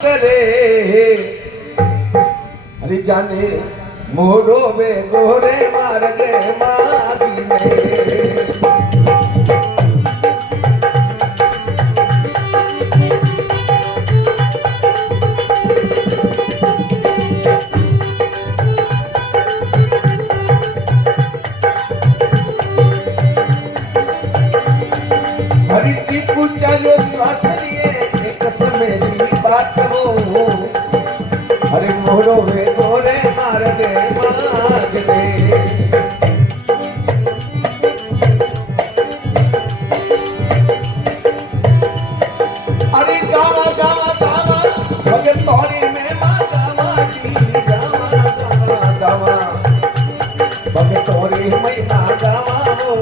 करे हरि जाने मोरो वे गोरे मार गे मागी में हरि टीकू चलो स्वाथरिए एक समय की बात हो हरि मोरो वे गोरे मार दे माग दे हरि गावा गावा गावा भगे तोरी में माँ गावा जी गावा गावा गावा भगे तोरी में माँ गावा हो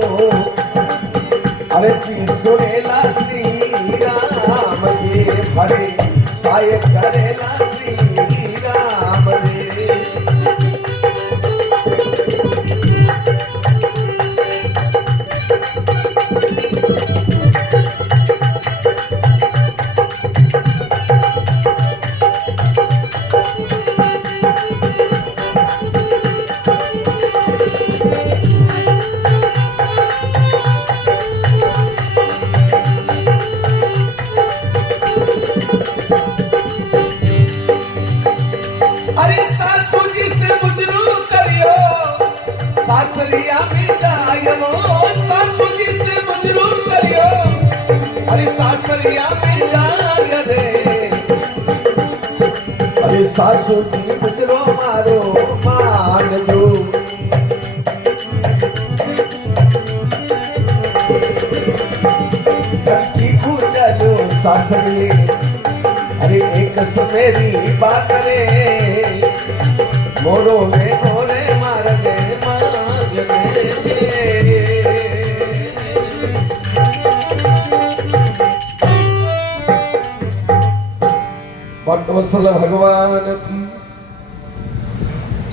अरे जी सुनेला श्री राम जी हरे साय करेला श्री राम रे सासरिया मिटायो सासू जी से मजरूर करियो अरे सासरिया मिटायो रे अरे सासू जी मजरो मारो मान जो टीकू चलो सासरी अरे एक समेरी बात रे मोरो में गोरे मार दे भक्तवत्सल भगवान की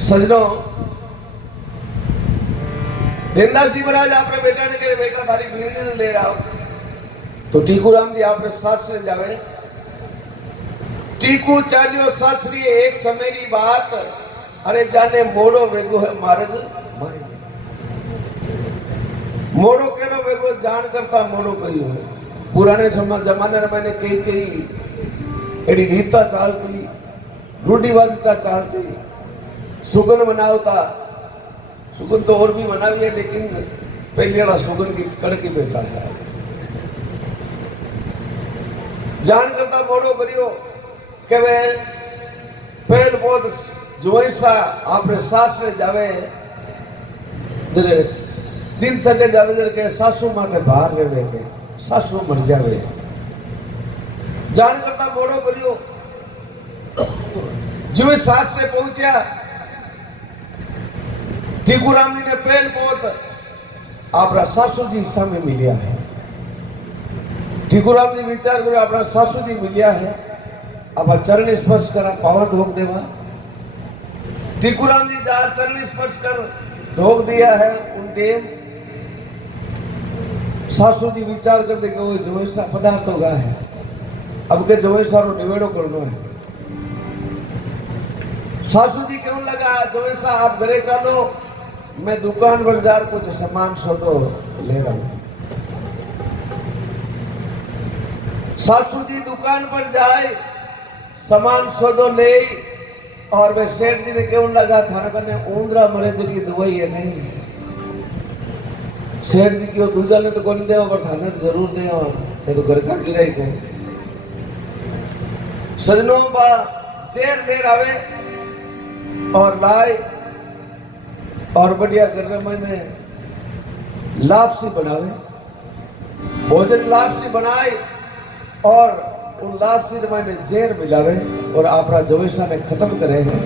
सजनों देवदास जी महाराज आपने बेटा ने के बेटा थारी बीरनी ने ले रहा हो तो टीकू राम जी आपने साथ से जावे टीकू चालियो सासरी एक समय की बात अरे जाने मोड़ो वेगो है मार्ग मोड़ो केरो वेगो जान करता मोड़ो करियो पुराने जमाने में मैंने कई एडी रीता चालती रूढ़िवादिता चालती सुगन मनावता सुगन तो और भी मनावी है लेकिन पहले वाला सुगन की कड़की बेटा है जान करता मोड़ो करियो के वे पहल बहुत जोईसा आपने सास से जावे जरे दिन थके जावे जरे के सासू माथे बाहर रहे के सासू मर जावे जान करता मोड़ो करियो जो सास से पहुंचा टीकू राम जी ने पहल बहुत अपना सासू जी सामने मिलिया है टीकू राम जी विचार करो अपना सासू जी मिलिया है अब चरण स्पर्श करा पावन धोक देवा टीकू राम जी जार चरण स्पर्श कर धोक दिया है उन टेम सासू जी विचार कर दे वो जवैसा पदार्थ होगा है अब के जवैसा रो निवेड़ो करना है सासू जी क्यों लगा जवैसा आप घरे चलो मैं दुकान पर जार कुछ सामान सौदो ले रहा हूं सासू जी दुकान पर जाए सामान सौदो ले और वे सेठ जी ने क्यों लगा थाना करने ऊंदरा मरीज की दवाई है नहीं सेठ जी क्यों दूसरा ने तो कौन दे पर थाने तो जरूर दे और तो घर का गिराई को सजनों बा चेर देर आवे और लाए और बढ़िया घर में मैंने लापसी बनावे भोजन लापसी बनाए और उन लापसी ने मैंने जेर मिलावे और आपरा जवेशा ने खत्म करे हैं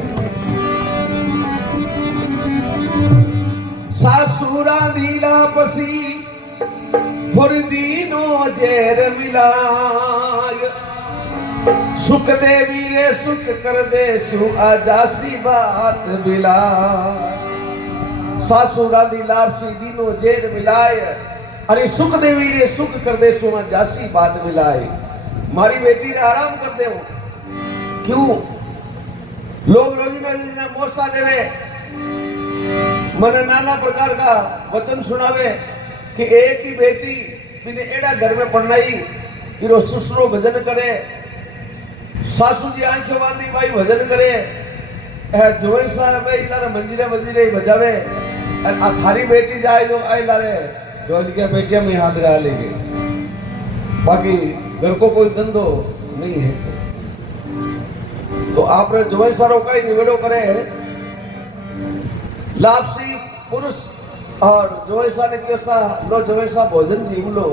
सासुरा दीला पसी फुरदीनो जेर मिलाय सुख देवी रे सुख कर दे सु आजासी बात बिला सासुरा दी लापसी दीनो जेर मिलाय अरे सुख देवी रे सुख कर दे सु आजासी बात मिलाए मारी बेटी ने आराम कर दे क्यों लोग रोजीना मोसा देवे, मने नाना प्रकार का वचन सुनावे कि एक ही बेटी बिने एड़ा घर में पढ़नाई, इरो सुसरो भजन करे, सासू जी आंखें बांधी भाई भजन करे, जोई साहब इलारे मंजीरे मंजीरे बजावे, और आ थारी बेटी जाए जो आई लारे ढोल के बेटिया में हाथ गा लेंगे, बाकी घर को कोई धंधो नहीं है। तो आपने जोई सारो का ही निवेड़ो करे, लापसी पुरुष और जोईसा ने कैसा लो जोईसा भोजन जीव लो,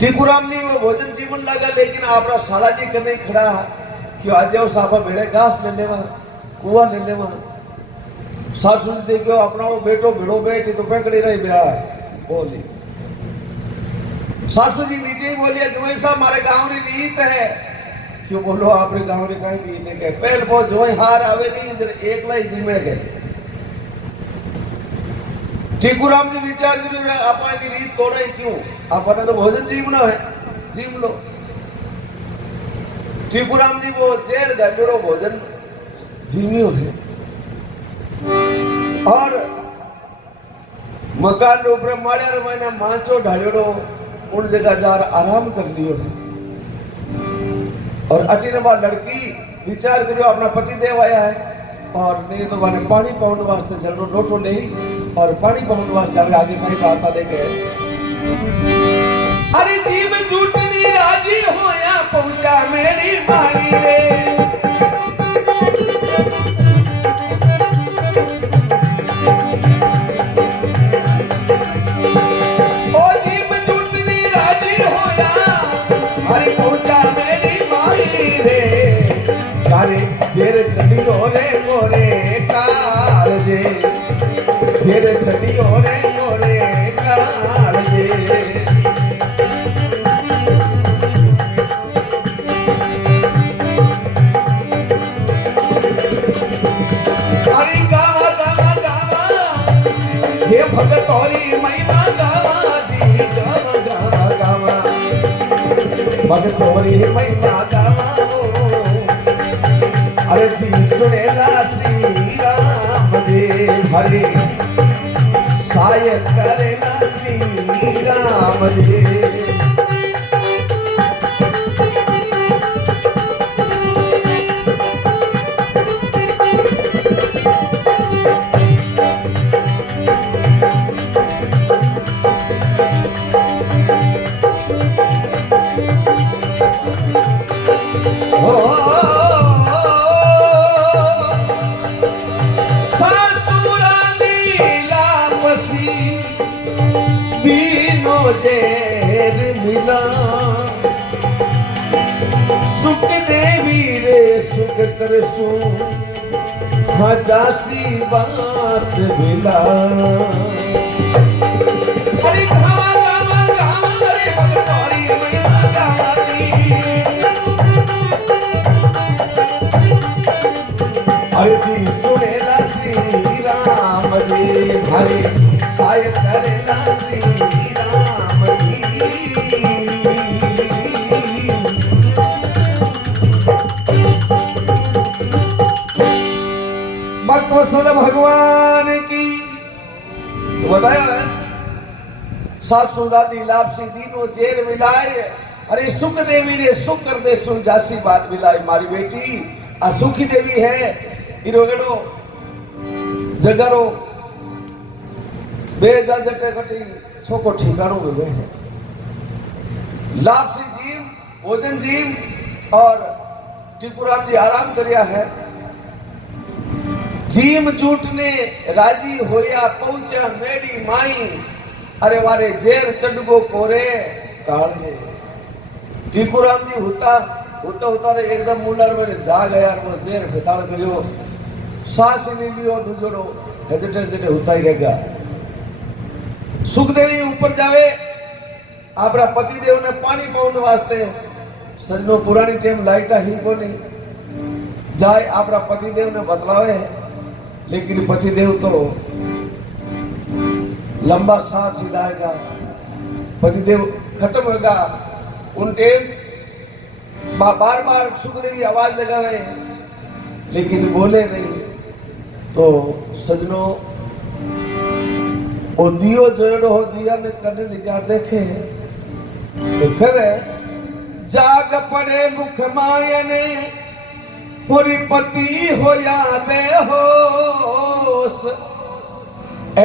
टीकुराम जी वो भोजन जीवन लगा, लेकिन आपरा साला जी करने खड़ा कि आज वो साफा भेड़े घास ले लेवा, कुआ ले लेवा, सासू जी देखो अपना वो बेटो भिड़ो बेटी तो पकड़ी रही बेड़ा बोली, सासू जी नीचे ही बोलिया जोईसा मारे गांव री रीत है, क्यों बोलो आपरे गांव री काई रीत है, पहल वो जोई हार आवे नहीं जब एकला ही जीमे गए। टीकुराम जी विचार करो आपा की रीत तोड़ाई क्यों, आपने तो भोजन जीवना है, जीव लो। टीकुराम जी वो जेर गंजड़ो भोजन जीवियो है, और मकान ऊपर माड़िया महीना मांचो ढाड़ियोड़ो उन जगह जार आराम कर लियो है, और अटी नंबर लड़की विचार करो अपना पति देव आया है, और नहीं तो मैंने पानी पाउंड वास्ते जरूर लोटो ले और पानी पाउंड वास्ते अगर आगे कहीं बात देखे, अरे जी में झूठनी राजी होया पहुंचा मेरी माही रे, ओ जी में झूठनी राजी होया अरे पहुंचा मेरी माही रे, कारे जेर चलियो रे गोरे काल जे, जेर चलियो रे गोरे काल जे, अरे गावा गावा गावा हे भगतोरी महिमा गावा जी, गावा गावा गावा भगतोरी महिमा गावा, अरे जी सुनेला श्री राम जी हरे साय करेला श्री राम जी, जेर मिला सुख देवी रे सुख करसू जासी बात मिला, अरे गावा गावा गावा रे भगतोरी महिमा गावाती, अरे जी सुनेला श्री राम जी हरे साय करेला श्री भक्तवत्सल भगवान की तो बताया है, सासू दादी लापसी दीनो जेर मिलाए, अरे सुख देवी रे सुख कर दे सुन जासी बात मिलाई, मारी बेटी आ सुखी देवी है, इरो एडो जगरो बेजा जटे कटी छोको ठिकानो में है, लापसी जीव भोजन जीव और टीकुराम जी आराम करिया है, जीम झूठने राजी होया पहुंचा मेरी माई, अरे वारे जेर चढ़गो कोरे काले, टीकुराम जी होता होता होता रे एकदम मुंडर में जा गया और वो जेर फिताड़ करियो, सांस नहीं लियो दूजोरो हेजिटे हेजिटे होता ही रहेगा। सुखदेवी ऊपर जावे, आपरा पति देव ने पानी पाउंड वास्ते सजनो पुरानी टाइम लाइटा ही को नहीं जाए, आपरा पति देव ने बतलावे, लेकिन पति देव तो लंबा सांस हिलाएगा, पति देव खत्म होगा, उन टाइम बार बार सुखदेवी आवाज लगावे लेकिन बोले नहीं। तो सजनों वो दियो जोड़ो हो दिया ने करने निजार देखे तो कहे जाग पड़े मुख मायने पूरी पति हो या बेहोश ए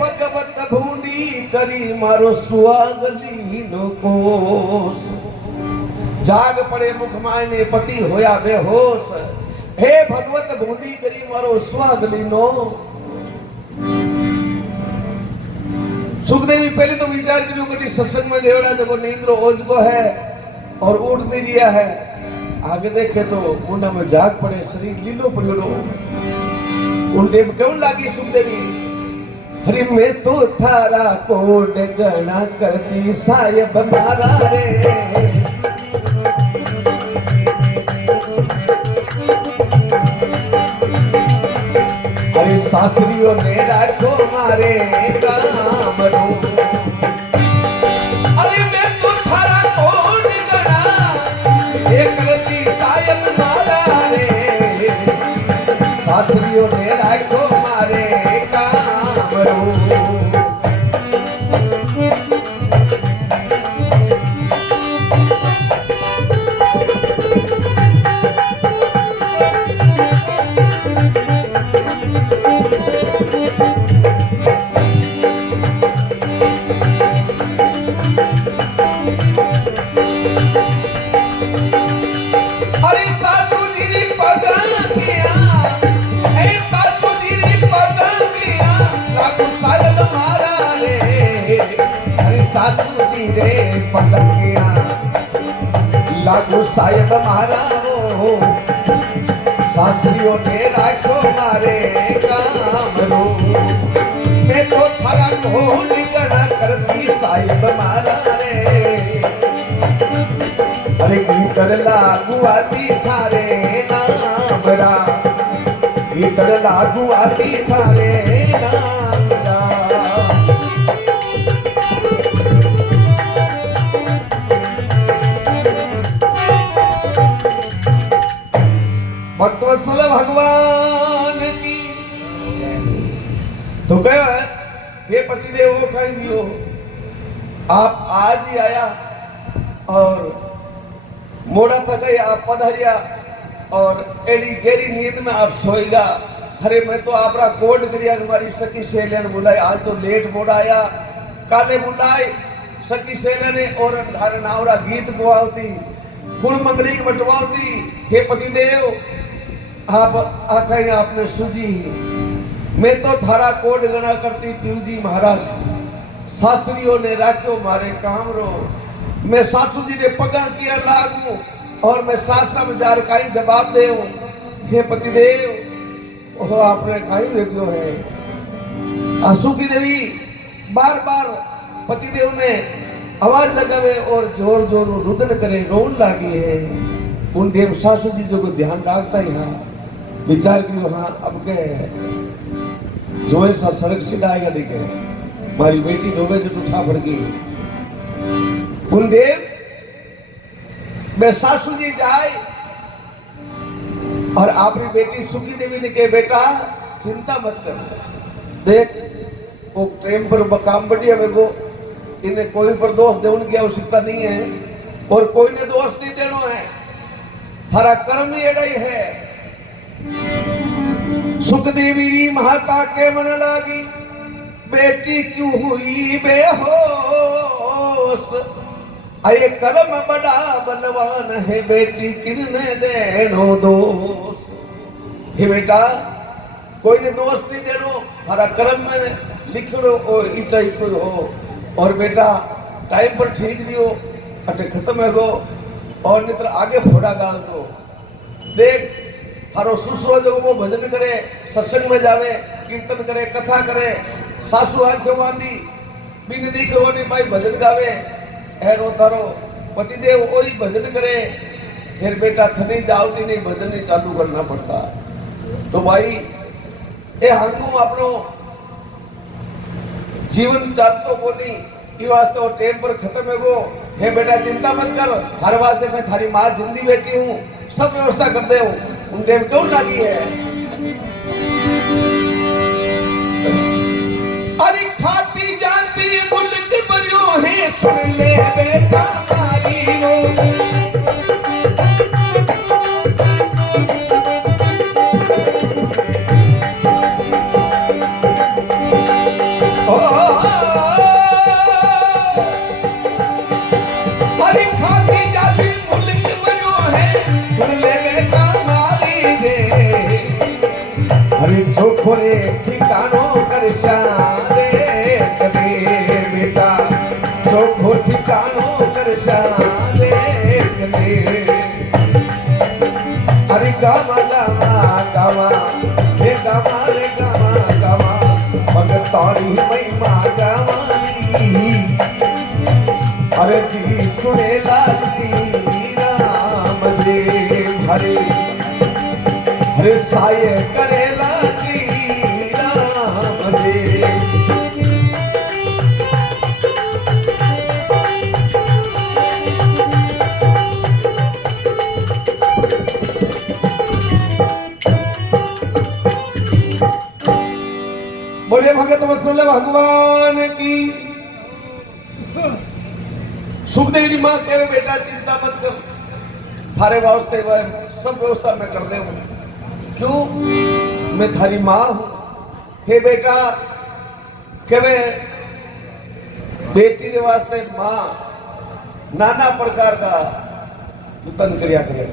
भगवत भूंडी करी मारो सुआगली नो कोस। जाग पड़े मुख मायने पति होया बेहोश हे भगवत भूंडी करी मारो सुआगली नो। सुखदेवी पहले तो विचार करो कि सत्संग में देवड़ा जब नींद्रो ओझ को है और उठ नहीं रिया है। आगे देखे तो मुंडा में जाग पड़े शरीर लीलो पड़ो। उनटे क्यों लागी सुखदेवी हरि में तो थारा कोड गणा करती सायब मारा रे। अरे सासरियों ने राखो मारे काम रो। अरे मैं तो थारा कोड गणा ये करती सायब मारा रे। सासरियों ने राखो मारे काम रो। लागू साहेब मारा हो सासरियों ने राखो मारे काम रो। मैं तो थारा ढोल गणा करती साहेब मारा रे। अरे गीतर लागू आती थारे नाम रा। गीतर लागू आती थारे नाम रा। भक्तवत्सल भगवान की तो कहो हे पतिदेव वो कहीं दियो आप आज ही आया और मोड़ा थक आप पधरिया और एडी गहरी नींद में आप सोएगा। अरे मैं तो आपरा कोड करिया हमारी सखी सेलन बुलाई आज तो लेट मोड़ा आया। काले बुलाई सखी सेलने और हर नावरा गीत गवावती गुण मंगली बटवावती। हे पतिदेव आप आखिर आपने सुजी मैं तो थारा कोड गणा करती प्यूजी महाराज। सासरियों ने राख्यो मारे काम रो। मैं सासू जी ने पगा किया लागू और मैं सासरा में जार का ही जवाब दे। हे पतिदेव वो आपने कहीं भेजो है। आंसू की देवी बार बार पतिदेव ने आवाज लगावे और जोर जोर रुदन करे रोन लागी है। उन देव सासू जी जो को ध्यान रखता ही हाँ विचार करो हाँ अब के जो ऐसा सड़क सीधा आएगा दिखे मारी बेटी डोबे जो उठा पड़ गई। उन देव मैं सासू जी जाए और आपकी बेटी सुखी देवी ने कहे बेटा चिंता मत कर देख वो ट्रेन पर काम बढ़िया वेगो इन्हें कोई पर दोष देने की आवश्यकता नहीं है और कोई ने दोष नहीं देना है। थारा कर्म ही एड़ा ही है। सुखदेवी री माता के मन लागी बेटी क्यों हुई बेहोश। अये कर्म बड़ा बलवान है बेटी किने देनो दोष। हे बेटा कोई ने दोष नहीं देनो थारा कर्म में लिखड़ो ओ इटा ही कोई हो और बेटा टाइम पर ठीक नहीं हो अटे खत्म है गो और नित्र आगे फोड़ा गाल तो देख थारो सुसरो जो वो भजन करे सत्संग में जावे कीर्तन करे कथा करे सासू आंखों बांधी बिन दिखे होनी भाई भजन गावे हेरो थारो पतिदेव वही भजन करे फिर बेटा थनी जावती नहीं भजन नहीं चालू करना पड़ता। तो भाई ये हांगू अपनो जीवन चालतो को नहीं ये वास्ते टेम पर खत्म है गो हे बेटा चिंता मत कर, हर वास्ते मैं थारी माँ जिंदी बैठी हूँ, सब व्यवस्था कर दे हूँ। उन टेम क्यों लागी है? अरे खाती जाती मुल्क बरियो है, सुन ले बेटा मारी वो। छोरे ठिकानो कर दे कदे बेटा, चोखो ठिकानो कर दे कदे। अरे गामा गामा गामा रे गामा रे गामा गामा, भगतारी महिमा गावानी। अरे जी सुने लागी राम दे हरे हरे साये करेला बोले भगत वत्सल भगवान की। सुखदेव माँ कहे बेटा चिंता मत कर, थारे वास्ते सब व्यवस्था मैं कर दे हूं। क्यों? मैं थारी माँ हूं। हे बेटा कहे बेटी के वास्ते माँ नाना प्रकार का जतन करिया करे,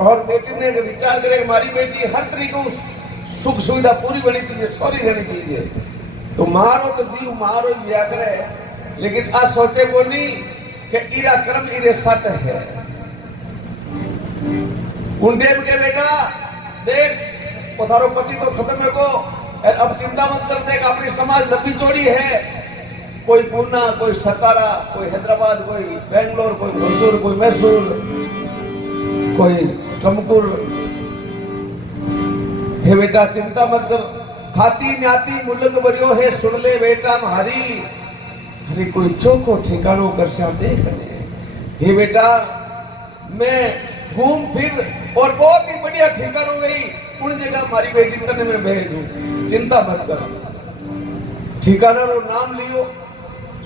और बेटी ने विचार करे हमारी बेटी हर तरीके सुख सुविधा पूरी बनी चाहिए, सॉरी रहनी चाहिए। तो मारो तो जीव मारो लिया करे, लेकिन आज सोचे वो नहीं कि इरा कर्म इरे सत है। उनके बेटा देख पथारो पति तो खत्म है को, अब चिंता मत कर, देख अपनी समाज लंबी चौड़ी है। कोई पूना, कोई सतारा, कोई हैदराबाद, कोई बेंगलोर, कोई मैसूर, कोई मैसूर, कोई टमकुर। हे बेटा चिंता मत कर, खाती न्याती मुल्क बरियो है, सुन ले बेटा मारी। अरे कोई चौको ठिकानो कर श्याम देख। हे बेटा मैं घूम फिर और बहुत ही बढ़िया ठिकानो गई, उन जगह हमारी बेटी तने मैं भेज दूं, चिंता मत कर। ठिकाना रो नाम लियो।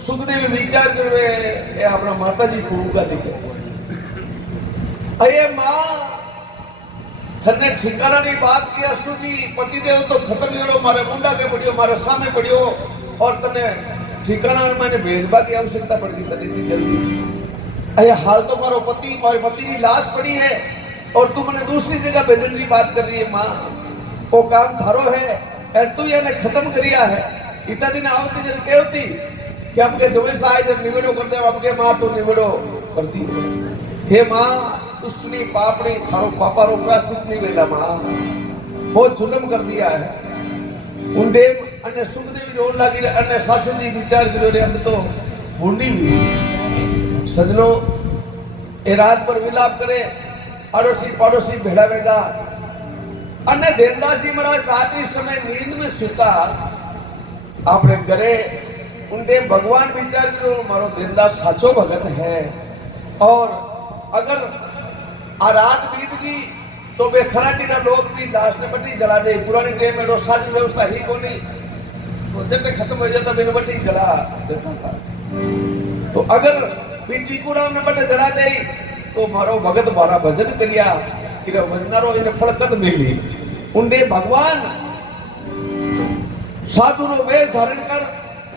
सुखदेव विचार कर रहे अपना माता जी को का दिखे। अरे माँ थने ठिकाना की बात किया सुजी, पति देव तो खत्म हो, मारे मुंडा के पड़ियो, मारे सामने पड़ियो, और तने ठिकाना मैंने भेजबा की आवश्यकता पड़ गई तनी जल्दी। अरे हाल तो मारो पति, मारे पति की लाश पड़ी है, और तू मैंने दूसरी जगह भेजने की बात कर रही है। माँ वो काम थारो है, और तू याने खत्म करिया है। इतना दिन आवती जन कहती कि हमके जवई साई जन निवेड़ो कर दे, हमके माँ तो निवेड़ो करती। हे माँ दुष्टनी पापड़ी थारो पापा रो प्रायश्चित नहीं वेला माँ, बहुत जुल्म कर दिया है। उनडे अन्य सुखदेवी रोन लागी, अन्य सासू जी विचार करो रे, अब तो बूढ़ी हुई। सजनों ए रात पर विलाप करे, अड़ोसी पड़ोसी भेड़ावेगा। अन्य देवदास जी महाराज रात्रि समय नींद में सुता, आपने घरे उनके भगवान विचार करो मारो देवदास साचो भगत है, और अगर आ रात बीत गई तो वे खराटीना लोग भी लाश ने बटी जला दे। पुराने टाइम में रोसा की व्यवस्था ही को नहीं, तो जब खत्म हो जाता बिन बटी जला देता था। तो अगर पीटी को राम ने बटे जला दे तो मारो भगत बारा भजन करिया, इरे भजनारो इने फल कद मिली। उनने भगवान साधु रो वेश धारण कर,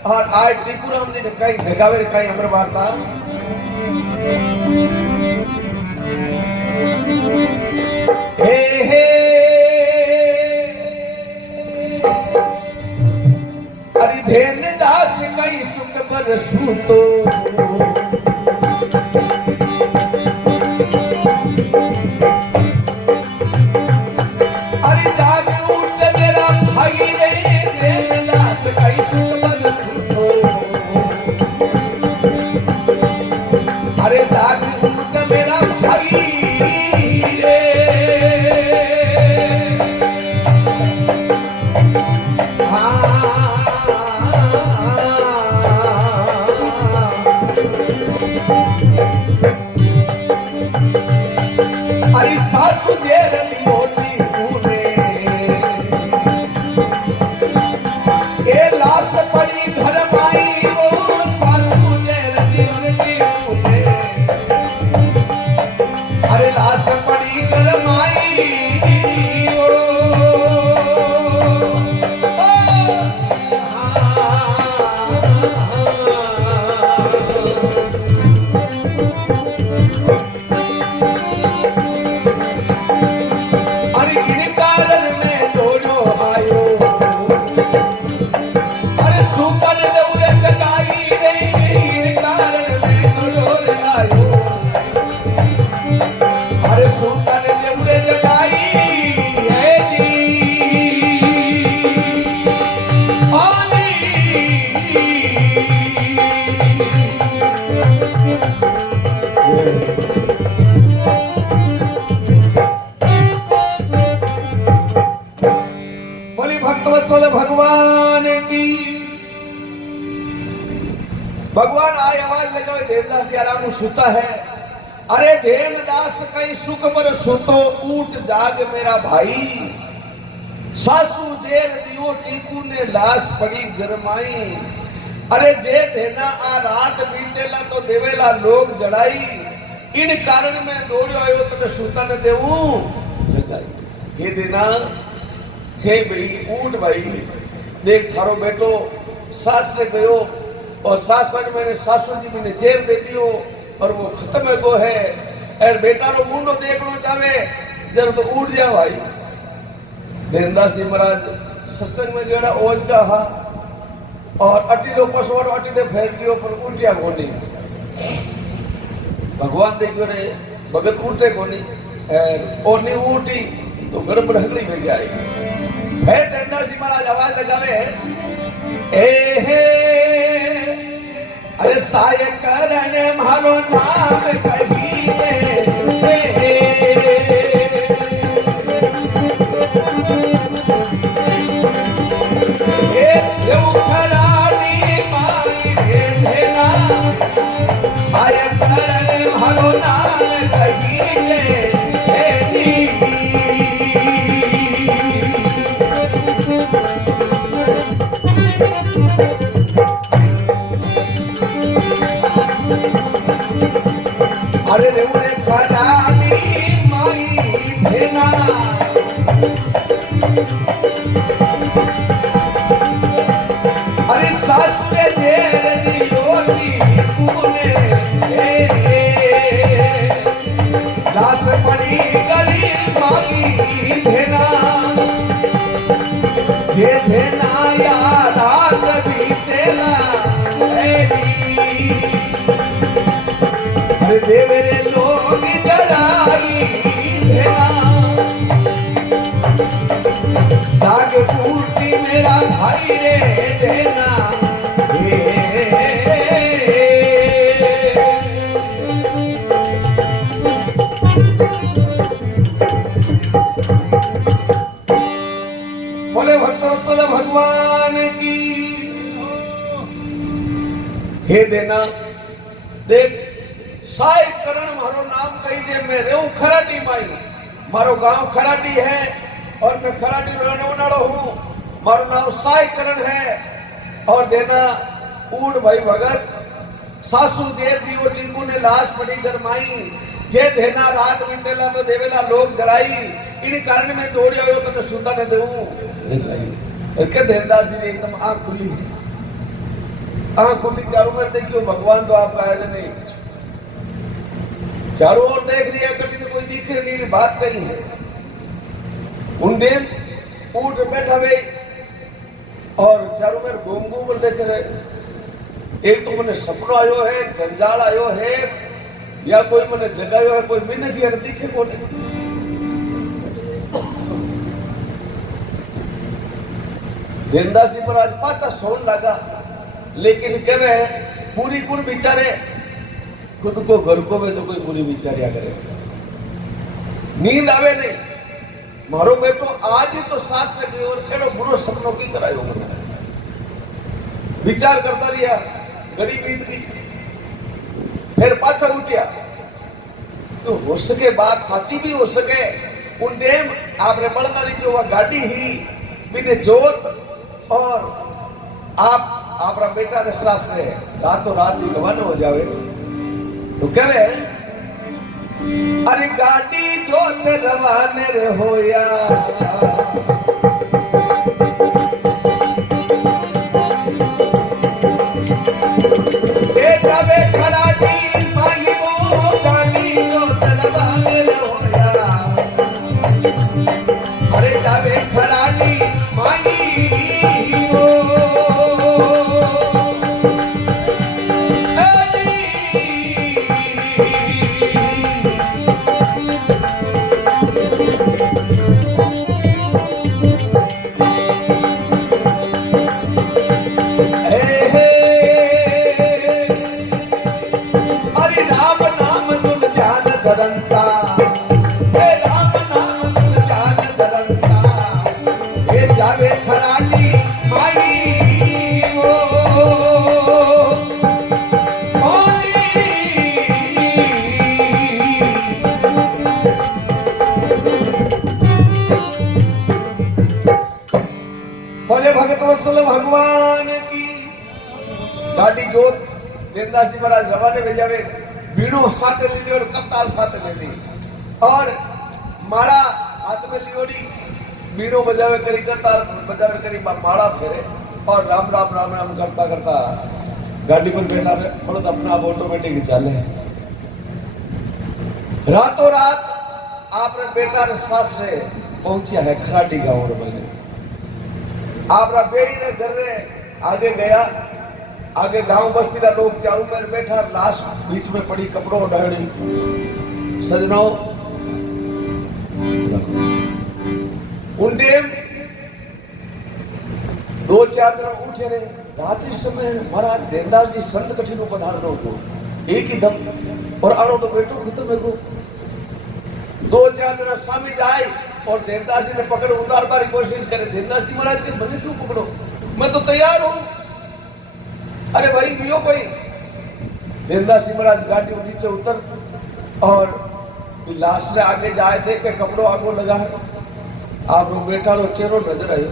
और आज टीकुराम जी ने कई जगावे कई अमर वार्ता। हे हे अरि धेन दास कई सुख बरसू तो, अरे जाग उठ मेरा भाई रे, धेन दास कई सुख बरसू तो। अरे जाग उठ मेरा भाई रे, हाँ वत्सल भगवान की। भगवान आए आवाज लगावे देवदास याराम सुता है। अरे देवदास कई सुख पर सुतो ऊट जाग मेरा भाई। सासू जेल दियो टीकू ने लाश पड़ी गरमाई। अरे जे देना आ रात बीतेला तो देवेला लोग जड़ाई। इन कारण में दौड़ो आयो तने सुता न देवूं जगाई। हे देना हे भाई ऊट भाई देख थारो बेटो सास से गयो और सासन मैंने सासू जी मैंने जेल दे दियो और वो खत्म गो है। और बेटा रो मुंडो देखनो चाहे जरा तो उठ जा भाई। देवदास जी महाराज सत्संग में जोड़ा ओज का हा और अटीलो पसवाड़ो अटीले फेर लियो पर उठ्या कोनी। भगवान देखियो रे भगत उठे कोनी और नहीं उठी तो गड़बड़ हगली में जाए। है देवदास जी महाराज आवाज लगावे ए हे अरे साय करने मारो नाम कहिए अरे रे खरानी माई भेना। अरे सासुरे जेल दियो टीकूने लाश पड़ी गली मागी भेना। जे भेना या रात बीतेला देवरे लोग जराई देना। जाग पूर्ति मेरा भाई रे देना। बोले भक्तवत्सल भगवान की। हे देना देख साय करण मारो नाम कही जे मैं रेऊ खराटी माई। मारो गांव खराटी है और मैं खराटी रहने वाला हूँ। मारो नाम साय करण है और देना ऊड़ भाई भगत सासू जे दियो टीकू ने लाश पड़ी गरमाई। जे देना रात बीतेला तो देवेला लोग जड़ाई। इन कारण में दौड़ी आयो तने सुता न देऊं जगाई। के देवदास जी ने एकदम आंख खुली। आंख खुली चारों में देखियो भगवान तो आपका है नहीं। चारों ओर देख लिया कटी ने कोई दिख नहीं बात कही है। उनने ऊट बैठा हुए और चारों में घूम घूम देख रहे। एक तो मैंने सपनो आयो है जंजाल आयो है या कोई मैंने जगायो है कोई मिन की दिखे को नहीं। देवदास जी महाराज पाचा सोन लगा लेकिन केवे पूरी कुण बिचारे खुद को घर को में तो कोई बुरी विचारिया करे। नींद आवे नहीं। मारो बेटो आज ही तो साथ से गयो और एनो बुरो सपनों की करायो मने। विचार करता रिया घड़ी बीत गई फिर पाछा उठ्या तो हो सके बात साची भी हो सके। उन डेम आपने बलगारी जो वह गाड़ी ही बिने जोत और आप आपरा बेटा ने सास ने रातों रात ही गवान हो जावे तो कहे अरे गाड़ी जोत रवाने रे होया। खराटी मांगी वो गाड़ी जोत रवाने रे होया। अरे जावे खराटी मांगी वत्सल भगवान की। गाड़ी जोत देवदास जी महाराज रवाने में जावे, बीणो साथ ले ली और करताल साथ ले ली और माला हाथ में लियोड़ी, बीणो बजावे करी, करताल बजावे करी, माला फेरे और राम राम राम राम करता करता गाड़ी पर बैठा रहे, बड़ो अपना आप ऑटोमेटिक ही चाले। रातों रात आपने बेटा ने सास से पहुंचा है खराडी गांव में। आपरा बेड़ी ने घर रे आगे गया, आगे गांव बस्ती का लोग चारों में बैठा, लाश बीच में पड़ी, कपड़ों डहड़ी। सजनों उन टाइम 2-4 जना उठे रहे। रात्रि समय महाराज देवदास जी संत कठिन पधारनो को एक ही दम और आनो तो बेटो खत्म है को। 2-4 जना स्वामी जाए और देवदास जी ने पकड़ उतारने की कोशिश करे। देवदास जी महाराज के बने क्यों पकड़ो, मैं तो तैयार हूं। अरे भाई मियो भाई। देवदास जी महाराज गाड़ी नीचे उतर और लाश से आगे जाए, देखे कपड़ों आगो लगा है। आप लोग बेटा रो चेहरो नजर आयो।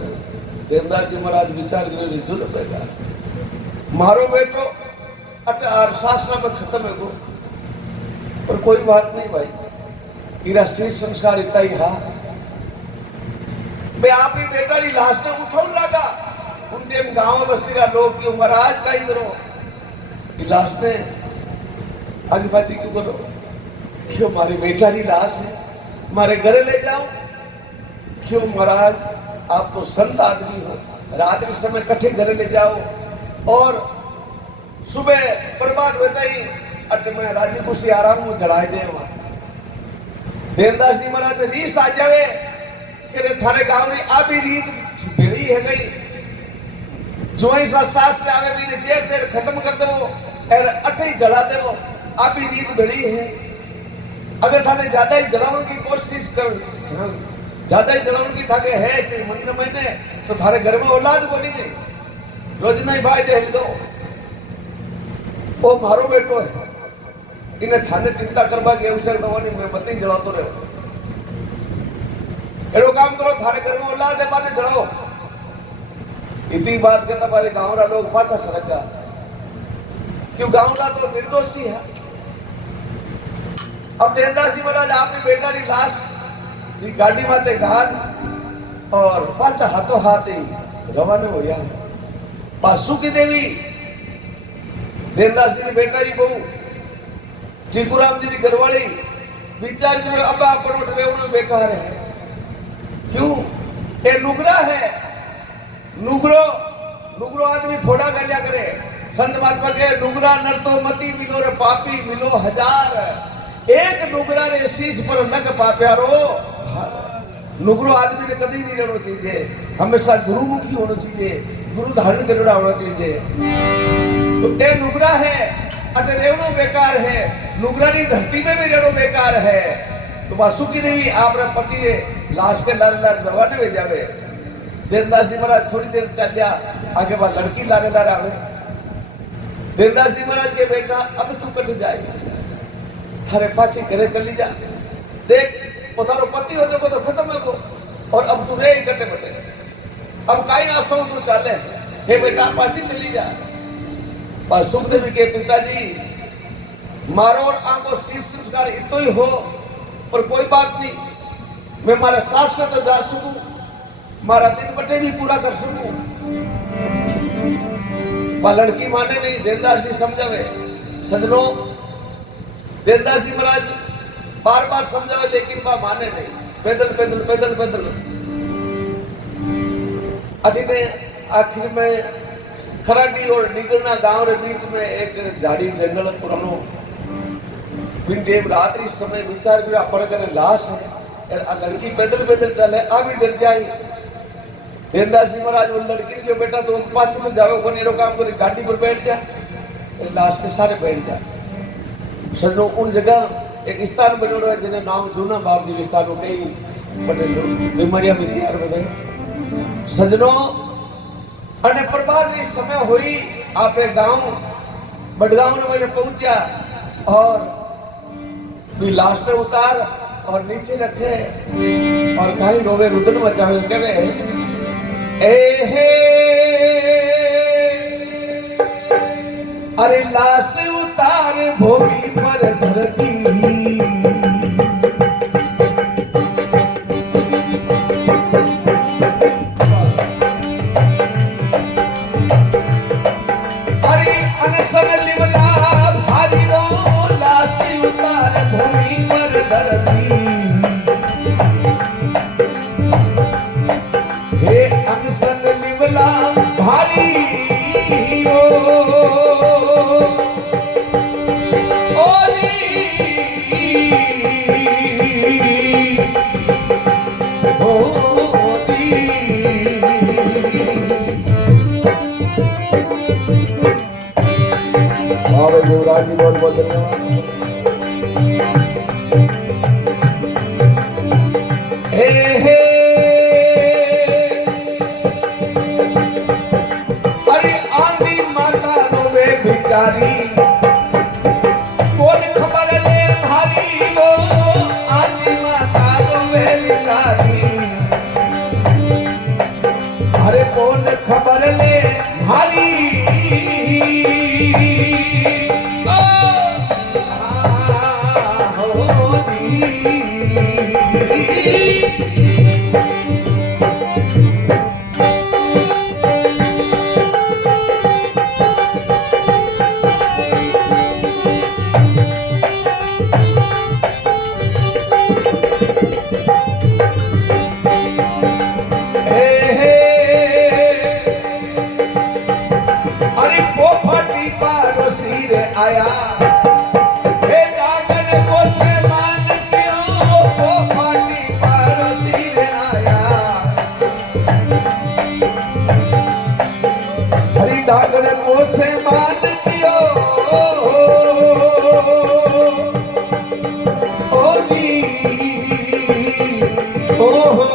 देवदास जी महाराज विचार करे, झुल पेगा मारो बेटो अटार शास्त्र में खत्म है को। पर कोई बात नहीं भाई, इरा शीर संस्कार इतना ही हा। बे आपकी बेटा री लाश ने उठौन लगा। उन टाइम गांव बस्ती का लोग क्यों महाराज का करो लाश ने आगे पाची क्यों करो, क्यों मारे बेटा री लाश है, मारे घरे ले जाओ। क्यों महाराज आप तो संत आदमी हो, रात्रि समय कट्ठे घरे ले जाओ और सुबह प्रभात होता ही अट में राजी खुशी आराम में जड़ाए दे। देवदास जी महाराज रीस आ जावे कि थारे गांव री आ भी रीत भेड़ी है गई। जो ही साथ से आवे भी ने जेर देर खत्म कर देवो और अठे ही जला देवो, आ भी रीत भेड़ी है। अगर थाने ज्यादा ही जलावन की कोशिश कर, ज्यादा ही जलावन की थाके है चाहिए मन महीने तो थारे घर में औलाद को नहीं गई, रोज नहीं भाई दे दो। वो मारो बेटो है, इन्हें थाने चिंता करवा के अवसर दो नहीं, मैं बत्ती जलातो रहो। एड़ो काम करो, थारे घर में औलाद है बाने जलाओ। इतनी बात कहता हमारे गांव रा लोग पाचा सरका, क्यों गांव रा तो निर्दोषी है। अब देवदास जी महाराज आपकी बेटा की लाश गाड़ी माते गाल और पाचा हाथों हाथ ही रवाना हो गया। पासु की देवी देवदास जी की बेटा की बहू टीकूराम जी की घरवाली विचार जो अब अपन रेवनो बेकार है। क्यों ये नुगरा है, नुगरो आदमी फोड़ा गलिया करे। संत महात्मा के नुगरा नर तो मती मिलो रे पापी मिलो हजार। एक नुगरा रे शीश पर नक पाप्यारो। नुगरो आदमी ने कभी नहीं रहना चाहिए, हमेशा गुरुमुखी होना चाहिए, गुरु धारण करना होना चाहिए। तो ये नुगरा है अटे रेवनो बेकार है, नुगरा नी धरती में भी रेवनो बेकार है। तो वासुकी देवी आपने पति ने लाश के लाल लाल रवाने में जावे। देवदास जी महाराज थोड़ी देर चल गया, आगे बाद लड़की लाने ला आवे। देवदास जी महाराज के बेटा अब तू कट जाए, थारे पाछी घरे चली जा, देख वो तारो पति हो जाएगा तो खत्म है को, और अब तू रे कटे बटे, अब काई आसो तू चाले, हे बेटा पाछी चली जा। पर सुखदेवी के पिताजी मारो और आंखों शीश संस्कार इतो ही हो, और कोई बात नहीं, मैं मारे साथ से तो जा सकूं, मारा दिन बटे भी पूरा कर सकूं। पर लड़की माने नहीं, देवदास जी समझावे। सजनों देवदास जी महाराज बार बार समझावे लेकिन बा माने नहीं, पैदल पैदल पैदल पैदल। अठीने आखिर में खराडी और डिगरना गांव के बीच में एक झाड़ी जंगल पुरानो पिंटे रात्रि समय विचार किया पर करे लाश है, लड़की पैदल पैदल चले आ भी डर जाए। देवदास जी महाराज वो लड़की जो बेटा तो पाछे में जावे को नेरो काम करे, गाड़ी पर बैठ जा, लाश के सारे बैठ जा। सजनों उन जगह एक स्थान बनो है जिन्हें नाम जूना बाप जी स्थान हो कई बड़े लोग बीमारियां भी तैयार हो गए। सजनों अने प्रभात की समय हुई, आपने गांव बड़गांव में मैंने पहुंचा और भी लाश पे उतार और नीचे रखे और कहीं रोवे रुदन मचावे कहे हे अरे लाश उतार भूमि पर धरती, अरे अनशन लिवला भारी रो लाश उतार भूमि पर धरती, हे अनशन लिवला भारी युवराज जी बहुत बहुत धन्यवाद। अरे आंधी माता रोवे बिचारी, कौन खबर ले भारी वो, आंधी माता रोवे बिचारी, अरे कौन खबर ले भारी, आया हे दागन को से मान क्यों वो पानी पड़ोसी रे आया, हरी दागन को से मान क्यों ओ जी ओ हो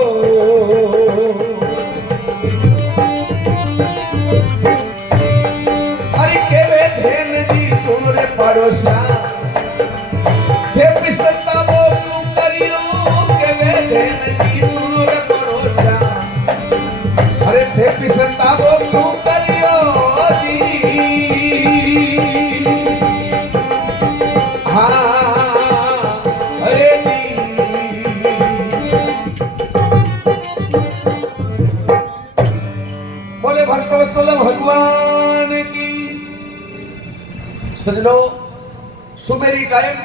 पड़ोसा हे पिसता वो क्यों करियो के वे देन जी सुन रे पड़ोसा, अरे हे पिसता वो क्यों करियो जी, हाँ अरे जी बोले भक्तवत्सल भगवान की। सजनों सुमेरी टाइम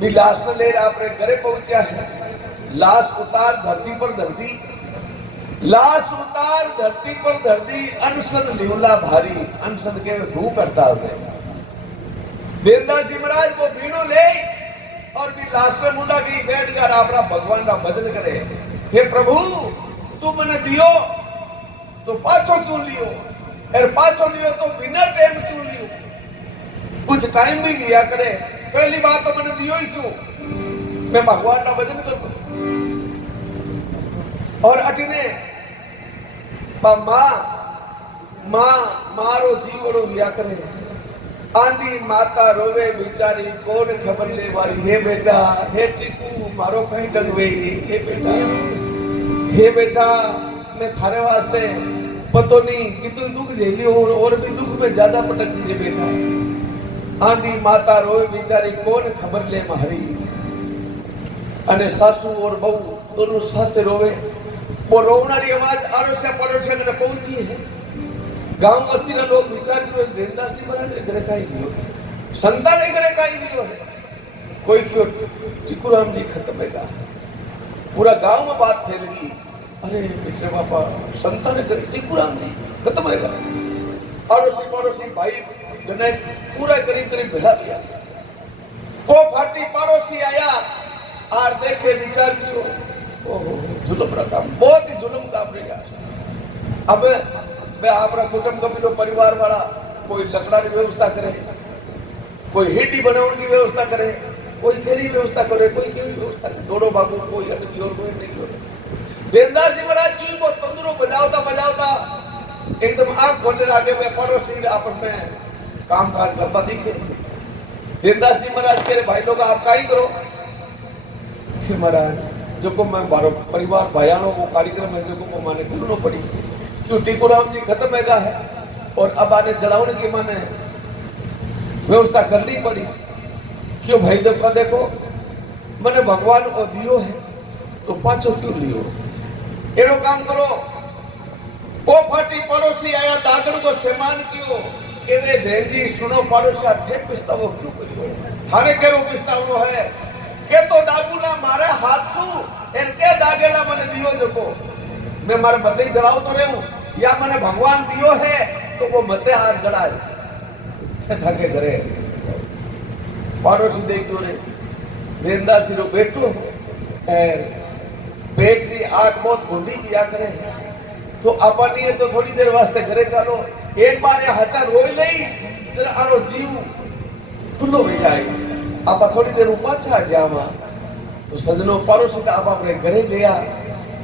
भी लाश ने लेकर अपने घरे पहुंचा है, लाश उतार धरती पर धरती, लाश उतार धरती पर धरती, अनशन लिवला भारी, अनशन के भूख करता हुए देवदास जी महाराज को बीनो ले और भी लाश में मुंडा की बैठ कर अपना भगवान का भजन करे। हे प्रभु तू मैंने दियो तो पाछो क्यों लियो, और पाछो लियो तो बिना टाइम क्यों लियो, कुछ टाइम भी लिया करे, पहली बात तो मैंने दियो ही क्यों, मैं भगवान का भजन कर दूं। और अटने माँ मारो जीवरो लिया करे, आंधी माता रोवे बिचारी कौन खबर ले वाली, हे बेटा हे टीकू मारो कहीं डगवे, हे बेटा मैं थारे वास्ते पतो नहीं कि तू दुख झेलियो और भी दुख में ज्यादा पटक दी बेटा, आंधी माता रोए बिचारी कौन खबर ले मारी, अने सासू और बहू दोनों साथ रोवे, वो रोवनारी आवाज आड़ोसे पड़ोसे ने पहुंची है। गांव बस्ती ना लोग विचार करे देवदास जी महाराज रे घरे काई दियो, संता रे घरे काई दियो है, कोई क्यों टिकुराम जी खत्म है, पूरा गांव में बात फैल गई, अरे बेटे बापा संता रे घरे टिकुराम जी खत्म है, आड़ोसी पड़ोसी भाई गने पूरा करीब करीब भेड़ा लिया, को फाटी पड़ोसी आया और देखे विचार कियो, ओहो जुल्म का काम, बहुत ही जुल्म काम रहेगा। अब मैं आपरा कुटुंब कबीलो परिवार वाला कोई लकड़ा की व्यवस्था करे, कोई हेटी बनाने की व्यवस्था करे, कोई खेरी व्यवस्था करे, कोई केवी व्यवस्था करे, दोनों भागो कोई अटकी और कोई नहीं हो। देवदास जी महाराज जी को तंदुरो बजावता बजावता एकदम आंख खोलने लगे, मैं पड़ोसी आपस में काम काज करता दिखे। देवदास जी महाराज कह रहे भाई लोग आप का ही करो, महाराज जो को मैं मारो परिवार भाइयों वो कार्यक्रम है जो को माने करनो पड़ी क्यों टीकोराम जी खत्म हैगा है और अब आने जलावन की माने व्यवस्था करनी पड़ी क्यों भाई देखो मैंने भगवान को दियो है तो पाछो क्यों लियो एरो काम करो ओ फाटी पड़ोसी आया दागड़ को सम्मान कियो के वे देजी सुनो पड़ोसा थे पिस्तावो क्यों करियो थाने केरो पिस्तावनो है के तो दागुना मारे हाथ सु एर के दागेला मने दियो जको मैं मारे मते ही जलाओ तो रहूं या मने भगवान दियो है तो वो मते हार जलाए थे थके घरे पड़ोसी देखियो रे देनदार सिरो बैठो एर बैटरी आग बहुत घुंडी किया करे तो अपनी है तो थोड़ी देर वास्ते घरे चलो एक बार ये हचा रोई नहीं तेरा आरो जीव खुलो हो जाएगा आप थोड़ी देर पाछा जावा तो सजनो पड़ोसी का आप अपने घरे गया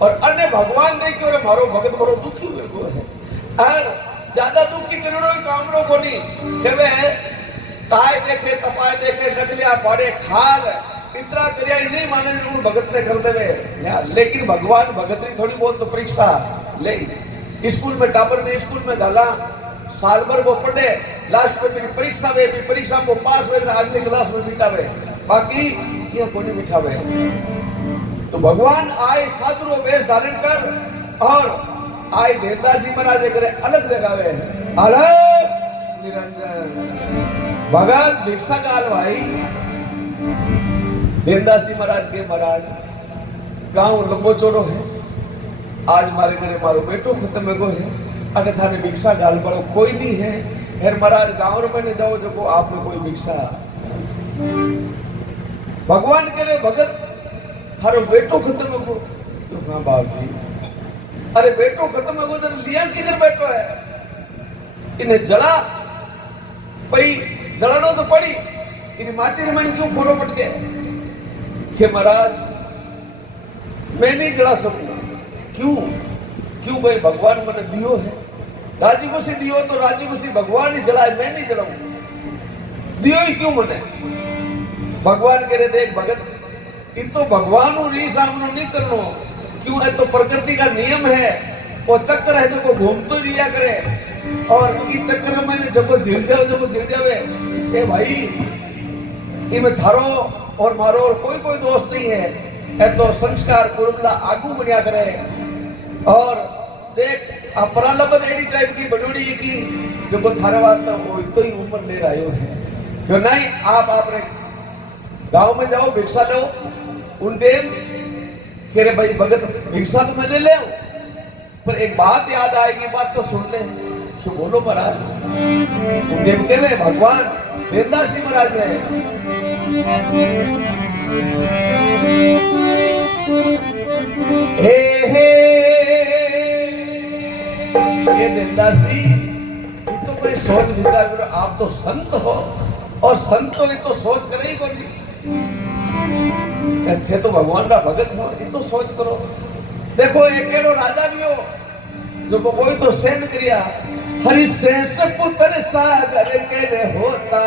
और अन्य भगवान ने क्यों मारो भगत बड़ो दुखी हुए है और ज्यादा दुखी करो काम रो कोनी केवे ताय देखे तपाय देखे नगलिया पाड़े खाल इतना करिया नहीं माने जो भगत ने कर देवे लेकिन भगवान भगतरी थोड़ी बहुत तो परीक्षा ले स्कूल में टापर में स्कूल में गाला साल भर वो पढ़े लास्ट में मेरी परीक्षा वे भी परीक्षा को पास हुए अगले क्लास में बिठावे बाकी ये कोई नहीं बिठावे तो भगवान आए साधुरो वेश धारण कर और आए देवदास जी महाराज करे अलग जगह वे अलग निरंजन भगत भिक्षा काल भाई देवदास जी महाराज के महाराज गांव लंबो चौड़ो है आज मारे करे मारो बेटो खत्म हो है अगर थाने भिक्षा गाल पड़ो कोई नहीं है फिर महाराज गांव में न जाओ जो को आपने कोई भिक्षा भगवान करे भगत थारो बेटो खत्म हो तो हाँ बाप जी अरे बेटो खत्म हो तो लिया किधर बैठो है इन्हें जला भाई जलानो तो पड़ी इन माटी में क्यों फोड़ो पटके कि महाराज मैं नहीं जला सकूं क्यों क्यों भाई भगवान मैंने दियो है राजी को से दियो तो राजी को से भगवान ही जलाए मैं नहीं जलाऊं दियो ही क्यों मने भगवान कह रहे देख भगत इन तो भगवान री सामनो नहीं करनो क्यों है तो प्रकृति का नियम है वो चक्र है जो को घूमते रिया करे और इस चक्र में मैंने जब झिल जावे ए भाई इनमें थारो और मारो कोई दोष नहीं है तो संस्कार पूर्वला आगू बढ़िया करे और देख अपरालबन एडी टाइप की बड़ोड़ी की जो को थारे वास्ते वो तो ही उम्र ले रहे हैं क्यों नहीं आप अपने गांव में जाओ भिक्षा लो उन टाइम कह रहे भाई भगत भिक्षा तो मैं ले ले पर एक बात याद आएगी बात तो सुन ले क्यों बोलो महाराज उन टाइम के भगवान देवदास जी महाराज है हे ये देवदास जी ये तो कोई सोच विचार करो आप तो संत हो और संत हो ये तो सोच करे ही कोई थे तो भगवान का भगत हो ये तो सोच करो देखो एक एडो राजा भी हो जो को कोई तो सेन क्रिया हरिशेष पुत्र सागर के होता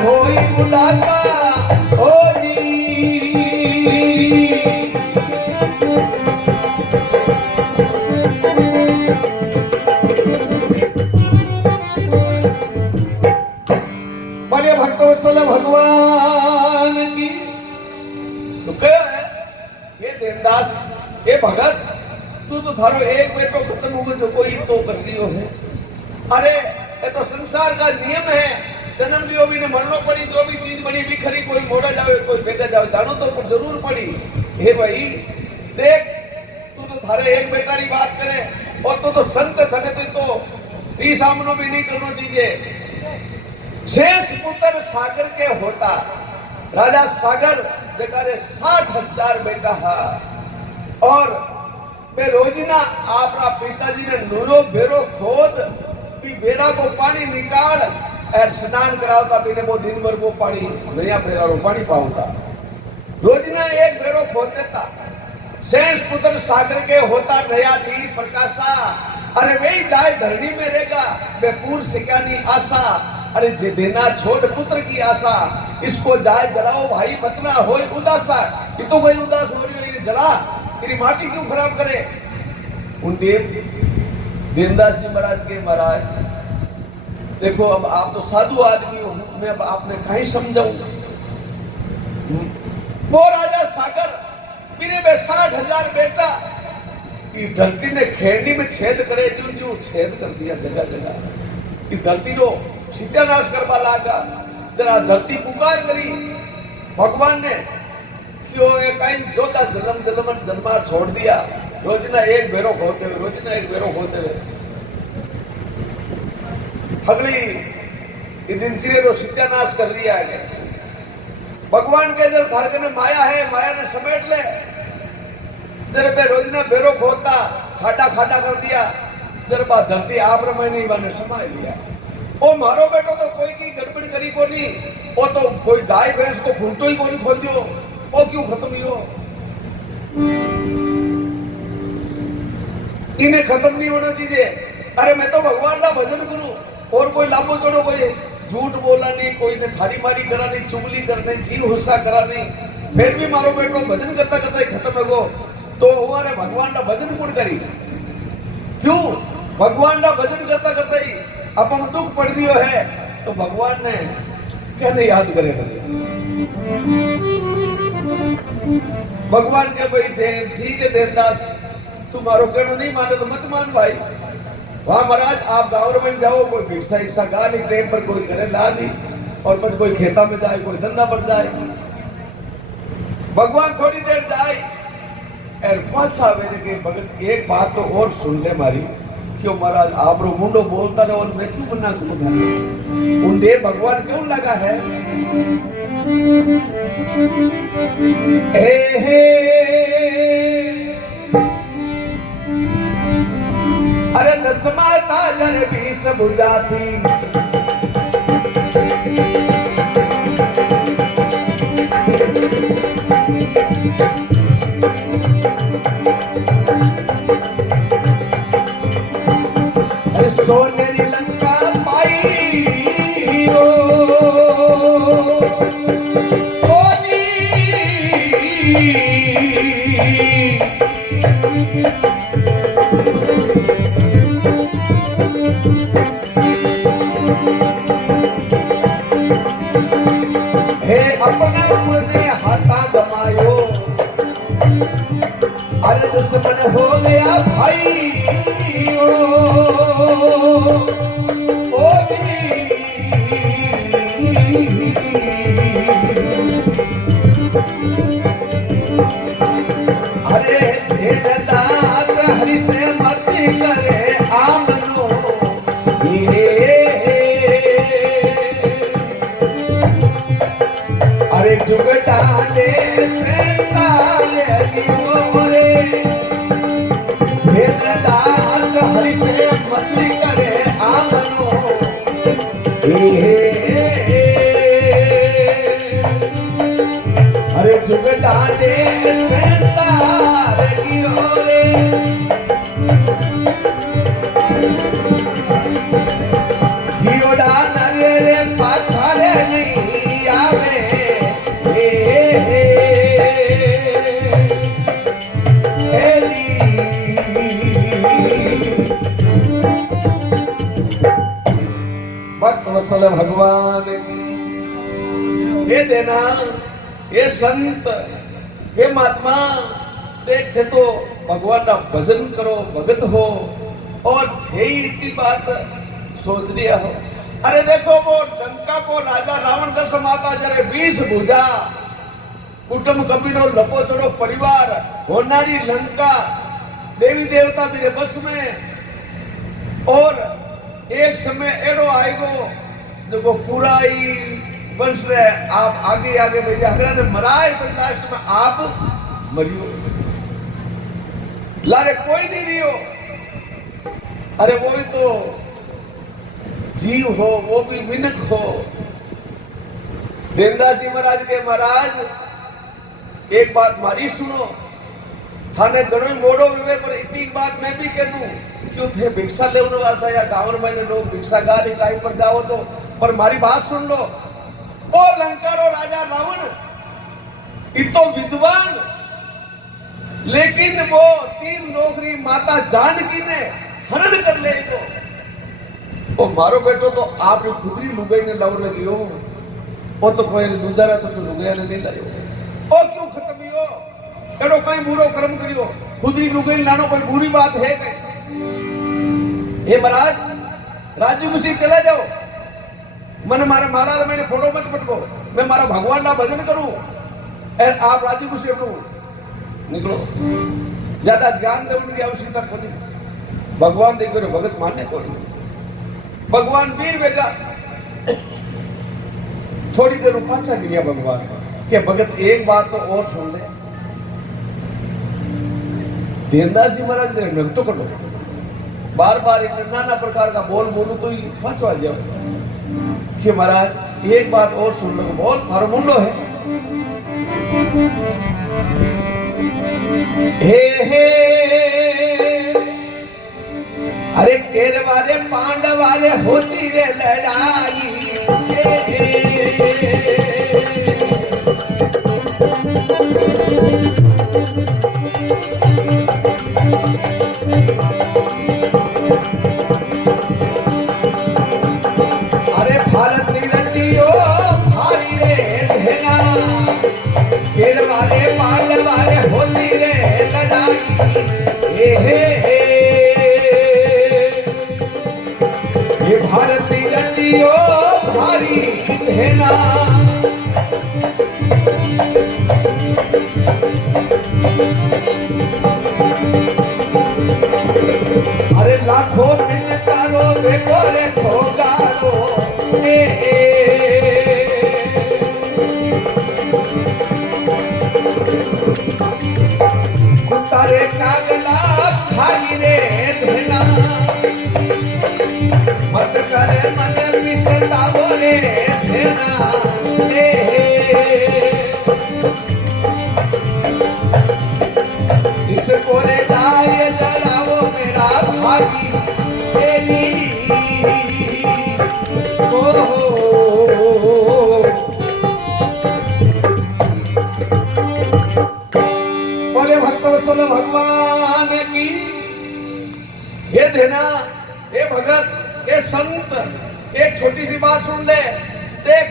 होई उदासा ओ जी बोले भक्तवत्सल भगवान की। तो क्या है ये देवदास ये भगत तू तो थारो एक बेटो खत्म हो गयो तो कोई तो कर लियो है। अरे ये तो संसार का नियम है, जन्म लियो भी ने मरनो पड़ी, जो भी चीज बनी बिखरी, कोई मोड़ा जावे कोई भेगा जावे, जानो तो जरूर पड़ी। हे भाई देख तू तो थारे एक बेटा की बात करे और तू तो संत थने तो ई सामनो भी नहीं करनो चाहिए। शेष पुत्र सागर के होता राजा सागर जकारे 60,000 बेटा हा और मैं रोजना आपना पिताजी ने नुरो बेरो खोद भी बेरा को पानी निकाल और स्नान करावता भी ने वो दिन भर वो पानी नया बेरा रो पानी पावता। रोजना एक बेरो खोद देता। शेष पुत्र सागर के होता नया नीर प्रकाशा। अरे वही जाए धरणी में रहेगा वे पूर्व से क्या नहीं आशा। अरे जे देना छोट पुत्र की आशा, इसको जाए जलाओ भाई बतना हो उदासा। ये तो भाई उदास हो रही है जला तेरी माटी क्यों खराब करे। उन देवदास जी महाराज के महाराज देखो अब आप तो साधु आदमी हो, मैं अब आपने कहीं समझाऊं। वो राजा सागर बिने में 60,000 बेटा की धरती ने खेड़ी में छेद करे जो छेद कर दिया जगह जगह की धरती रो सत्यानाश करवा लागा। जरा धरती पुकार करी भगवान ने क्यों ये कहीं जोता जलम जलमन जन्मार छोड़ दिया। रोजना एक बेरो खोते हुए रोजना एक बेरो खोते हुए अगली दिनचर्या रो सत्यानाश कर दिया है। भगवान के जर धरती में माया है, माया ने समेट ले जर पे रोजना बेरो खोता खाटा खाटा कर दिया। जर बा धरती आप रमाई बाने समाये लिया। ओ मारो बेटो तो कोई की गड़बड़ करी को नहीं, वो तो कोई गाय भैंस को खूंटो ही को नहीं खोद दियो, वो क्यों खत्म हो। इन्हें खत्म नहीं होना चाहिए। अरे मैं तो भगवान का भजन करूं और कोई लाभो चढ़ो कोई झूठ बोला नहीं, कोई ने थारी मारी करा नहीं, चुगली करनी, जी गुस्सा करा नहीं, फिर भी मारो बेटो भजन करता करता ही खत्म है। वो तो हमारे भगवान का भजन कौन करी। क्यों भगवान का भजन करता करता ही अपन दुख पड़ रही है तो भगवान ने कहने याद करे। भगवान के भाई ठीक है देवदास तुम्हारो कहना नहीं माने तो मत मान भाई। वहां महाराज आप गांव में जाओ, कोई भिक्षा हिस्सा गा नहीं टाइम पर, कोई करे ला दी और बस कोई खेता में जाए, कोई धंधा पर जाए। भगवान थोड़ी देर जाए और पाछा मेरे के भगत एक बात तो और सुन ले मारी क्यों महाराज आप रो मुंडो बोलता रहो और मैं क्यों मना करूं था। उनके भगवान क्यों लगा है अरे दसमाता जन भी सब जाती सोनेरी लंका पाई हो हे अपना अपने हाथा गमायो अरे दुश्मन हो गया भाई ओ अरे देवदास हरि से मत करे आमनो अरे जुगटाने से सारे रे देवदास हरि से मत करे आमनो अरे जुगटाने से सारे रे गियोड़ा नरे रे पाछारे नहीं बोले भगवान की। हे देना, हे संत, हे महात्मा, देखे तो भगवान का भजन करो, भगत हो, और थे इतनी बात सोच लिया हो। अरे देखो वो लंका को राजा रावण दस माता जरे 20 भुजा कुटुंब कबीरो लपो चढ़ो परिवार होनारी लंका देवी देवता मेरे बस में। और एक समय एडो आएगो जो पूरा ही वंश रहे आप आगे आगे भेजा ने मराए लास्ट में आप मरियो लारे कोई नहीं रियो। अरे वो भी तो जीव हो, वो भी मिनक हो। देवदास जी महाराज के महाराज एक बात मारी सुनो, थाने घणो मोड़ो विवे पर इतनी बात मैं भी कह दूं क्यों थे भिक्षा लेने वाला या गांव में लोग भिक्षा गा रही टाइम पर जाओ तो, पर मारी बात सुन लो। वो लंका रो राजा रावण इतो विद्वान, लेकिन वो 3 नौकरी माता जानकी ने हरण कर ले तो वो मारो बेटो तो आप खुदरी लुगाई ने लाव लगी हो, वो तो कोई दूसरा तो लुगाया ने नहीं लायो। ओ क्यों खत्म हो एडो कोई बुरो कर्म करियो, खुदरी लुगाई लानो कोई बुरी बात है कहीं? हे महाराज राजू खुशी चले जाओ, मन मारे मारा मैंने फोटो मत पटको, मैं मारा भगवान का भजन करूं और आप राजू खुशी निकलो। ज्यादा ज्ञान देने की आवश्यकता कोनी, भगवान देखो भगत मानने को नहीं। भगवान वीर बेगा थोड़ी देर पाछा गिरिया भगवान के भगत एक बात तो और सुन ले। देवदास जी महाराज ने नृत्य करो बार बार एक नाना प्रकार का बोल बोलू तो ही पाछवा जाओ कि महाराज एक बात और सुन लो, बहुत थारो मुंडो है। हे अरे केर वाले पांडव वाले होती रे लड़ाई, अरे भारत की रचियो भारी रे भेना, केर वाले पांडव वाले होती रे लड़ाई, ये भारती रचियो भारी भेना। अरे लाखों मिल करो देखो रे ठोकारो, कुतारे कागला खाई रे भेना, मत करे मन पिसता बोले भेना, इसको ले जाए जलाओ मेरा भागी तेरी बोले भक्तवत्सल भगवान की। हे देना, हे भगत, ये संत, एक छोटी सी बात सुन ले। देख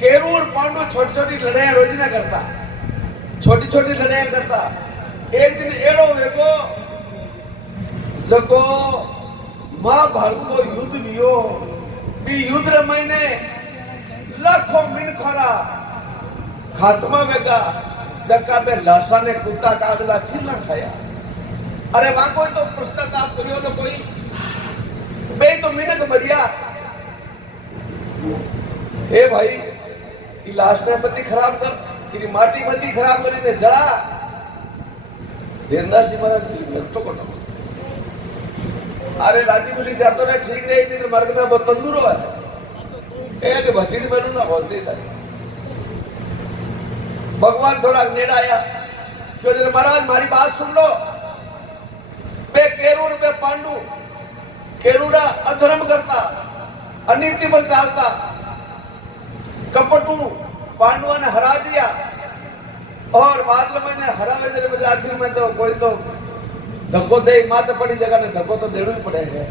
केरूर पांडु छोटी छोटी लड़ाई रोज ना करता, छोटी छोटी लड़ाई करता। एक दिन एड़ो वेगो जको महाभारत को युद्ध लियो, बी युद्ध महीने लाखों मिनखरा खात्मा वेगा जका पे लाशा ने कुत्ता कागला छीलना खाया। अरे वहां कोई तो पश्चाताप करियो तो कोई बे तो मिनक मरिया। हे भाई ये लाश ने मती खराब कर, तेरी माटी मती खराब करी ने जला। देवदास जी महाराज की नृत्य को ना, अरे राजी खुशी जातो ने ठीक रही नहीं तो मर्ग में बहुत तंदुरो है के बचीनी बनू ना पहुंच नहीं था। भगवान थोड़ा नेड़ा आया क्यों महाराज मारी बात सुन लो। बे केरूर पे पांडु केरूड़ा अधर्म करता, अनीति पर चालता, कपटू पांडवों ने हरा दिया और बाद में ने हरावे जरे आखिर में तो कोई तो धक्को दे माते पड़ी जगह ने धक्को तो देना ही पड़े है।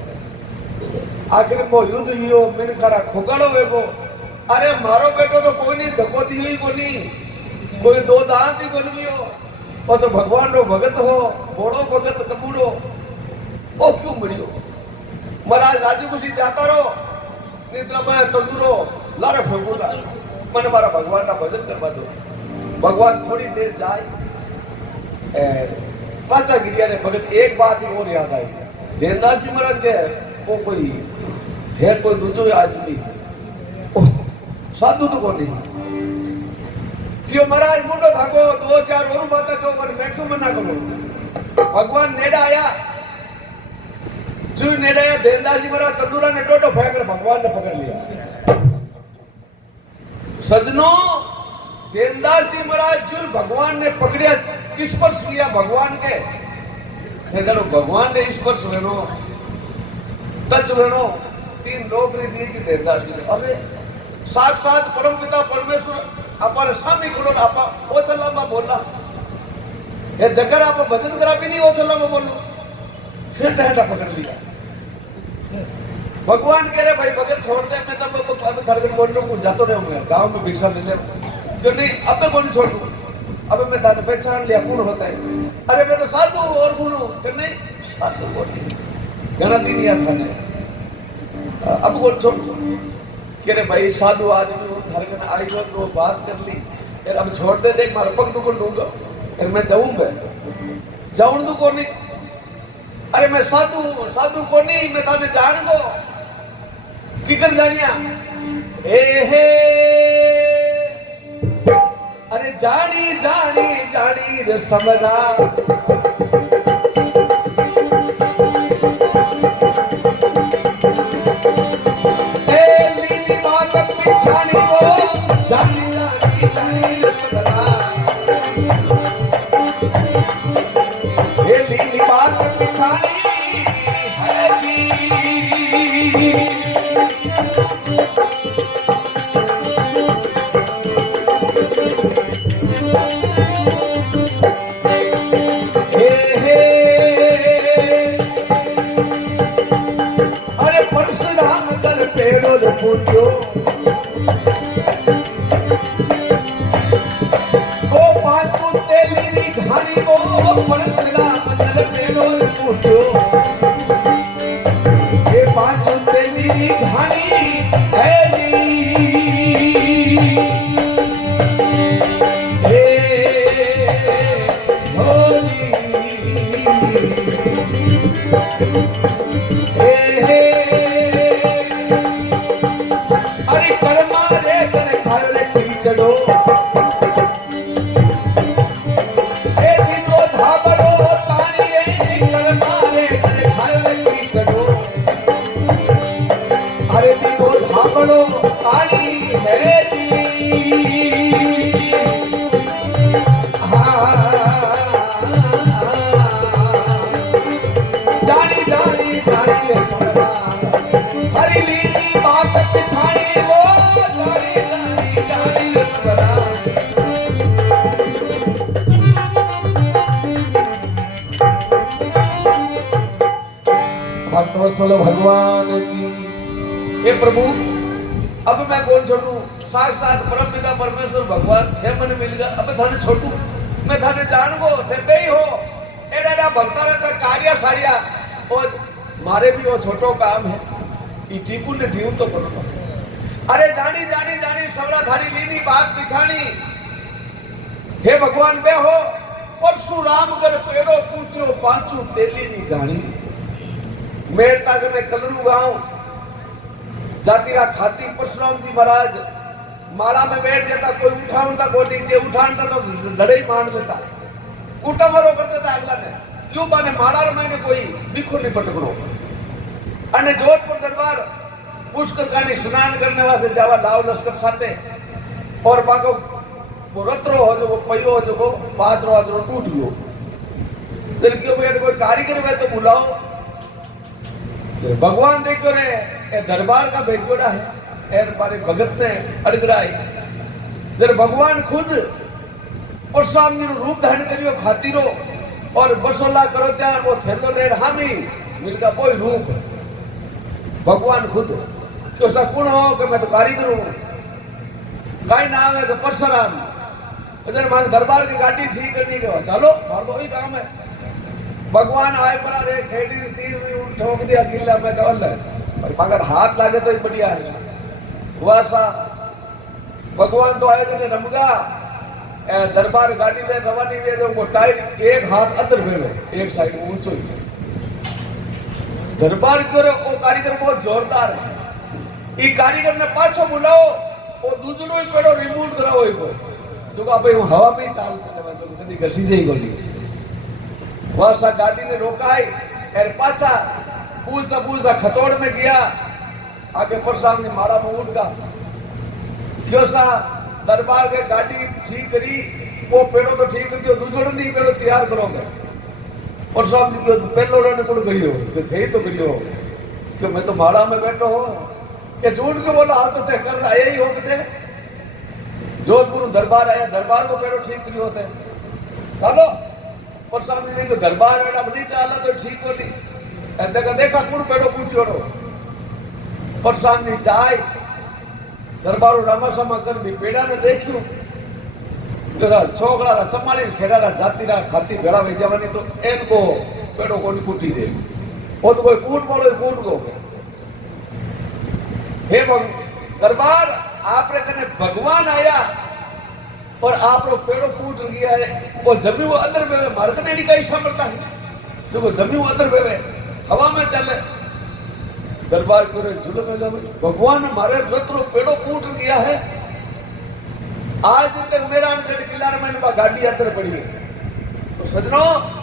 आखिर वो युद्ध यो मिनखारा खोगड़ो वेगो अरे मारो बेटो तो कोई नहीं धक्को दी हुई कोनी कोई दो दांत ही कोनी हो वो तो भगवान रो भगत हो बोड़ो भगत कबूड़ो वो क्यों मरियो महाराज राजी खुशी जाता रहो निद्रा में तंदुरो लारे भगवान मन मारा भगवान का भजन करवा दो भगवान थोड़ी देर जाए पाचा गिरिया ने भगत एक बात ही और याद आई देवदास जी महाराज के वो कोई है कोई दूसरो आदमी साधु तो कोई नहीं क्यों महाराज मुंडो थाको दो चार और बातें क्यों कर मैं क्यों मना करूं भगवान नेड़ा आया जो नेड़ा आया देवदास जी महाराज तंदूरा ने टोटो फेंक भगवान ने पकड़ लिया सजनों देवदास जी महाराज जो भगवान ने पकड़िया स्पर्श किया भगवान के भगवान ने स्पर्श लेनो टच लेनो तीन नौकरी दी थी देवदास जी ने अबे साक्षात परम पिता परमेश्वर अपार सामी खड़ो आपा ओ चला मा बोला ये जकर आप भजन करा भी नहीं ओ चला मा बोलो हेटा हेटा पकड़ लिया भगवान कह रहे भाई भगत छोड़ दे मैं तब अब धरगन बोल को जातो नहीं हूं गांव में भिक्षा ले ले क्यों नहीं अब मैं कौन छोड़ दूं अब मैं ताने पहचान लिया कौन होता है अरे मैं तो साधु और कौन हूं कि नहीं साधु बोली घना दिन याद था ने अब कौन छोड़ कह रहे भाई साधु आदमी हो धरगन आई हो तो बात कर ली यार अब छोड़ दे देख मारा पग दुख दूंगा यार मैं जाऊंगा जाऊं दू कौन अरे मैं साधु को नहीं मैं ताने जान गो की कर जानिया ए हे अरे जानी जानी जानी रे समझा ए लीली बात पिछानी वो जानी जानी जानी रे समझा ए लीली बात पिछानी है जी पूछो ओ पांचू तेली नी घानी को परसला मदर पेड़ो रे पूछो ये पांचू तेली नी घानी है नी होली चलो ए दिनो धाबड़ो तानी रे कर मारे करे खाए की चलो अरे दिनो धाबड़ो तानी है जी जानी जानी जानी रे सोना हरी लीली बात पिछाड़ी वो जानी जानी जानी रे सोना भक्तवत्सल भगवान की हे प्रभु अब मैं कौन छोड़ू साक्षात परम पिता परमेश्वर भगवान थे मन मिल गया अब थाने छोड़ू मैं थाने जान गो थे गई हो एडा भक्ता रहता कार्य सारिया और मारे भी वो छोटो काम है ई टीकू ने जीव तो करो अरे जानी जानी जानी सबरा थारी लीनी बात पिछानी हे भगवान बे हो परशुराम कर पेड़ो पूछो पांचू तेली नी गाणी मेर तक ने कलरू गांव जातिरा खाती परशुराम जी महाराज माला में बैठ जाता कोई उठाता कोई नीचे उठाता तो धड़े ही मार देता कुटा मरो कर देता अगला ने क्यों बाने माला में कोई बिखो नहीं पटकड़ो अने जोधपुर दरबार पुष्कर कानी स्नान करने वास्ते जावा लाव लश्कर साथे और बाको वो रत्रो हो जो पयो हो जो पांचरो आजरो टूट गयो दिल क्यों बैठ कोई कारीगर में तो बुलाओ भगवान देखो रे ए दरबार का बेजोड़ा है एर बारे भगत ने अड़गड़ाई जर भगवान खुद और सामने रूप धारण करियो खातिरो और बसोला करो त्यार वो थेलो ले हामी मिलका कोई रूप भगवान खुद क्यों सा कौन हो कि मैं तो कारीगर हूं, काई नाम है कि परशुराम, इधर मान दरबार की गाड़ी ठीक करनी के चलो मार दो ही काम है। भगवान आए पड़ा रे खेड़ी सीर में ठोक दिया किला में कवल है, पर अगर हाथ लागे तो ही बढ़िया है। वैसा भगवान तो आए थे रमगा दरबार गाड़ी दे रवानी वे जो वो टायर एक हाथ अंदर भेवे एक साइड ऊंचो ही दरबार क्यों रे वो कारीगर बहुत जोरदार है। ई कारीगर ने पाछो बुलाओ वो दूजनो ही पेड़ो रिमूव कराओ ही को जो का भाई हवा में ही चाल करने जो कदी घसी से ही गोली वर्षा गाड़ी ने रोकाई और पाछा पूछता खतोड़ में गया आगे परसाम ने माड़ा में उठ गया क्यों सा दरबार के गाड़ी ठीक करी वो पेड़ो तो ठीक कर दियो दूजो नहीं पेड़ो तैयार करोगे और साहब जी क्यों पहलो ने कुछ करियो कि थे तो करियो कि मैं तो माड़ा में बैठो हो कि झूठ के बोला हाथ तो तय कर रहा यही हो बचे जोधपुर दरबार आया दरबार को पेड़ो ठीक करियो होते चलो और साहब जी तो दरबार है अब नहीं चाला तो ठीक हो नहीं देखा कौन पेड़ो पूछियो पर साहब जी जाए दरबारो रामासामा कर भी पेड़ा ने देखियो छोकरा चमाड़ी खेड़ा जाती खाती भेड़ा वही जवानी तो इनको पेड़ो को कूटी जे वो तो कोई कूट बोलो कूट को हे दरबार आपरे कने भगवान आया और आप लोग पेड़ो कूट गया है वो जमी वो अंदर बेवे मारे कने नहीं कहीं सामर्थ्य है जो वो जमी वो अंदर बेवे हवा में चले दरबार को जुल्म है भगवान ने मारे रत्रो पेड़ो कूट गया है आज तक मेरा किला में गाड़ी अंदर पड़ी है तो सजनों